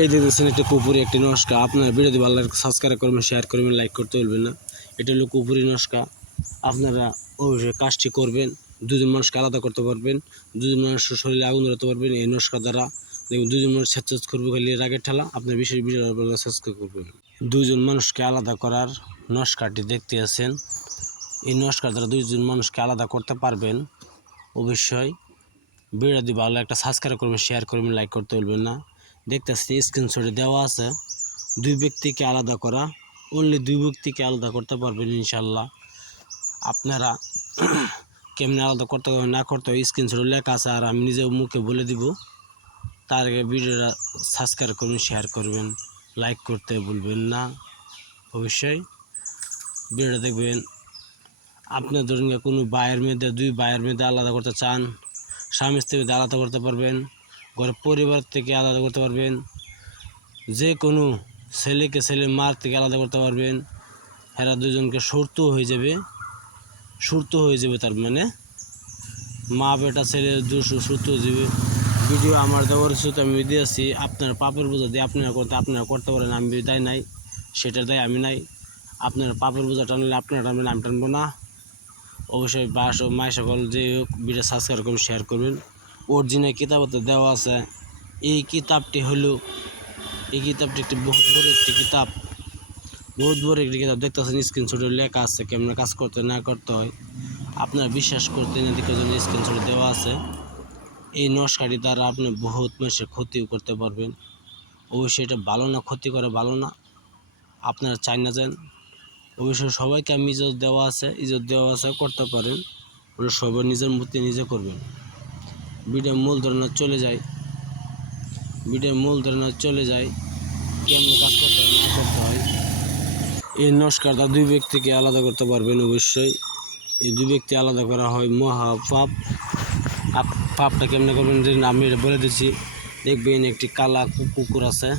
এই দেখতেছেন একটা কুপুরি, একটি নস্কা। আপনার বিরোধী ভালো সাবস্ক্রাইব করবেন শেয়ার করবেন লাইক করতে বলবেন না। এটা হলো কুপুরি নস্কা। আপনারা অবশ্যই কাজটি করবেন। দুজন মানুষকে আলাদা করতে পারবেন। দুজন মানুষের শরীরে আগুন ধরাতে পারবেন এই নস্কা দ্বারা। দেখুন, দুজন মানুষ স্বেচ্ছাজ করবে খালি রাগের ঠেলা। আপনার বিশেষ ভিডিও সাবস্ক্রাইব করবেন। দুজন মানুষকে আলাদা করার নস্কাটি দেখতে আছেন। এই নস্কার দ্বারা দুইজন মানুষকে আলাদা করতে পারবেন। অবশ্যই বিরোধী ভালো একটা সাবস্ক্রাইব করবেন শেয়ার করবেন লাইক করতে বলবেন না। দেখতেছি স্ক্রিনশটে দেওয়া আছে। দুই ব্যক্তিকে আলাদা করা অনলি দুই ব্যক্তিকে আলাদা করতে পারবেন ইনশাল্লাহ। আপনারা কেমনে আলাদা করতে না করতে স্ক্রিনশটে লেখা আছে আর আমি নিজে মুখে বলে দিব। তার আগে ভিডিওটা সাবস্ক্রাইব করবেন শেয়ার করবেন লাইক করতে ভুলবেন না। অবশ্যই ভিডিওটা দেখবেন। আপনার ধরুন কোনো বায়ের মেয়েদের, দুই বায়ের মেয়েদের আলাদা করতে চান, স্বামী স্ত্রীদের আলাদা করতে পারবেন। ঘরের পরিবার থেকে আলাদা করতে পারবেন। যে কোনো ছেলেকে ছেলে মার থেকে আলাদা করতে পারবেন। এরা দুজনকে সুর্ত হয়ে যাবে। সুর্ত হয়ে যাবে তার মানে। মা বেটা ছেলে দুশো সুর্ত হয়ে যাবে। ভিডিও আমার দেওয়ার সুতো আমি দিয়েছি আপনার পাপের বোঝা দিয়ে আপনারা করতে আপনারা করতে পারেন, আমি দায় নাই। সেটার দায় আমি নাই। আপনার পাপের বোঝা টানলে আপনারা টানবেন, আমি টানবো না। অবশ্যই বাস ও মাই সকল যে হোক ভিডিও সাবস্ক্রাইব করবেন শেয়ার করবেন। অরিজিনাল কিতাবতে দেওয়া আছে। এই কিতাবটি হলো, এই কিতাবটি একটি বহুত বড় একটি কিতাব। বহুত বড় একটি কিতাব, দেখতেছেন স্ক্রিনশটে লেখা আছে কেমন কাজ করতে না করতে হয়। আপনারা বিশ্বাস করতে না দেখে জন্য স্ক্রিনশটে দেওয়া আছে। এই নস্কাটি দ্বারা আপনি বহুত মানুষের ক্ষতিও করতে পারবেন। অবশ্যই এটা ভালো না, ক্ষতি করে ভালো না। আপনারা চাই না যান, অবশ্যই সবাইকে আমি ইজত দেওয়া আছে ইজত দেওয়া আছে, করতে পারেন। ওরা সবাই নিজের মূর্তি নিজে করবেন। বিডের মূল ধারণা চলে যায়। বিডের মূল ধারণা চলে যায়। কেমন কাজ করতে হয়, না করতে হয়, এই নস্কারটা দুই ব্যক্তিকে আলাদা করতে পারবেন অবশ্যই। এই দুই ব্যক্তি আলাদা করা হয় মহা পাপ। পাপটা কেমনে করবেন যে আমি এটা বলে দিচ্ছি। দেখবেন একটি কালা কুকুর আছে।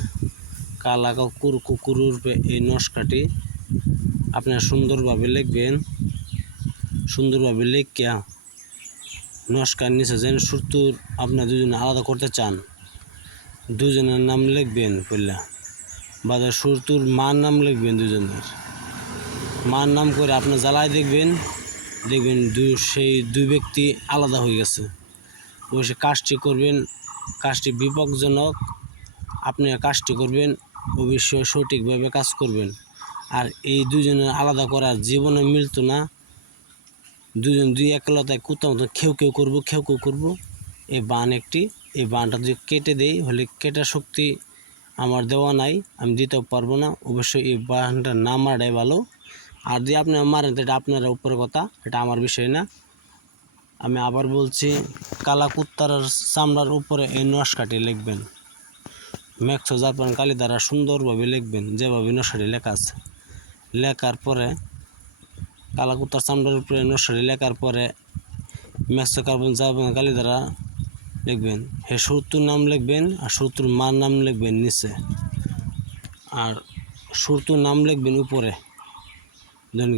কালা কুকুর কুকুর উপরে এই নস্কাটি আপনারা সুন্দরভাবে লিখবেন। সুন্দরভাবে লিখিয়া নস্কার নিচে যেন সুরতুর আপনার দুজনে আলাদা করতে চান। দুজনের নাম লিখবেন পড়লা বাজার সুরতুর মার নাম লিখবেন দুজনের। মার নাম করে আপনি জ্বালায় দেখবেন। দেখবেন দু সেই দুই ব্যক্তি আলাদা হয়ে গেছে। অবশ্যই কাজটি করবেন, কাজটি বিপজ্জনক। আপনি কাজটি করবেন, অবশ্যই সঠিকভাবে কাজ করবেন। আর এই দুজনের আলাদা করা জীবনে মিলতো না। দুজন দুই একলতায় কুত্তা মতো খেউ খেউ করব, খেউ খেউ করব। এই বান একটি, এই বানটা যদি কেটে দেই, হলে কেটার শক্তি আমার দেওয়া নাই, আমি দিতেও পারব না। অবশ্যই এই বানটা না মারাই ভালো। আর যদি আপনি মারেন, তো এটা আপনার উপরে কথা, এটা আমার বিষয় না। আমি আবার বলছি, কালা কুত্তার চামড়ার উপরে এই নস্কাটি লিখবেন। ম্যাক্সো জাপান কালি দ্বারা সুন্দরভাবে লিখবেন, যেভাবে নস্কাটি লেখা আছে। লেখার পরে কালা কুত্তার চামড়ার উপরে নস্কাটি লেখার পরে ম্যাক্সো কার্বন জাপান কালি দ্বারা লিখবেন। হে শত্রুর নাম লিখবেন আর শত্রুর মার নাম লিখবেন নিচে। আর শত্রুর নাম লিখবেন উপরে।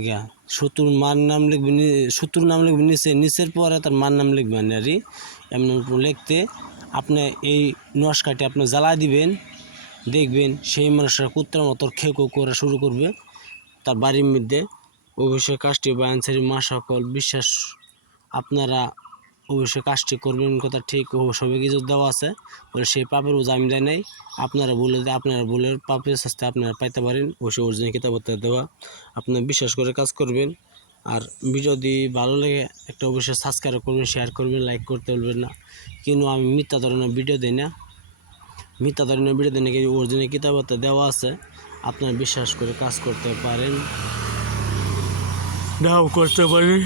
গিয়া শত্রুর মার নাম লিখবেন শত্রুর নাম লিখবেন নিচে, নিচের পরে তার মার নাম লিখবেন আরই এমন লিখতে আপনি এই নস্কাটি আপনি জ্বালা দিবেন, দেখবেন সেই মানুষরা কুত্তার মতো খেয়ে করে শুরু করবে তার বাড়ির মধ্যে। অবশ্যই কাজটি বা আনসারি মা সকল বিশ্বাস, আপনারা অবশ্যই কাজটি করবেন কথা ঠিক ও সবাই কিছু দেওয়া আছে। বলে সেই পাপের বোঝা আমি দেয় নাই। আপনারা বলে দিয়ে আপনারা বলে পাপের শাস্তি আপনারা পাইতে পারেন। অবশ্যই অরিজিনাল কিতাবতে দেওয়া। আপনারা বিশ্বাস করে কাজ করবেন। আর যদি ভালো লাগে, একটা অবশ্যই সাবস্ক্রাইব করবেন শেয়ার করবেন লাইক করতে বলবেন না। কিন্তু আমি মিথ্যা ধরনের ভিডিও দিই না। মিথ্যা ধরনের ভিডিও দিই না, কিন্তু অরিজিনাল কিতাবতে দেওয়া আছে। আপনারা বিশ্বাস করে কাজ করতে পারেন। নাও করতে পারি?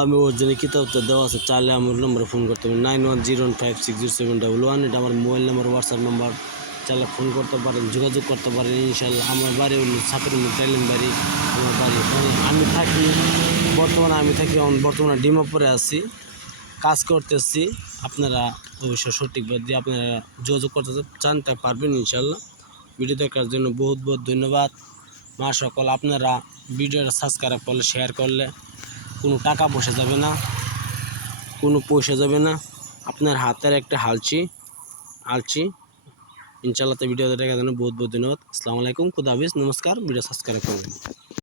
আমি ওর জন্য কিতাবটা দেওয়া আছে, চাইলে আমার নম্বরে ফোন করতে পারেন। Nine one zero five six zero seven double one এটা আমার মোবাইল নাম্বার হোয়াটসঅ্যাপ নাম্বার চাইলে ফোন করতে পারেন, যোগাযোগ করতে পারেন ইনশাল্লাহ আমার বাড়ি হলো ছাপের টাইলেন বাড়ি। আমার বাড়ি আমি থাকি, বর্তমানে আমি থাকি বর্তমানে ডিমাপুরে আছি। কাজ করতেছি। আপনারা অবশ্যই সঠিকভাবে দিয়ে আপনারা যোগাযোগ করতে জানতে পারবেন ইনশাল্লাহ ভিডিও দেখার জন্য বহুত বহুত ধন্যবাদ। মা সকল আপনারা ভিডিওটা সাবস্ক্রাইব করলে শেয়ার করলে কোনো টাকা পয়সা যাবে না, কোনো পয়সা যাবে না। আপনার হাতের একটা হালচি আলচি ইনশাআল্লাহ তো ভিডিওটা দেখার জন্য বহুত বহুত ধন্যবাদ। আসসালামু আলাইকুম, খুদা হাফিজ, নমস্কার, ভিডিও সাবস্ক্রাইব করবেন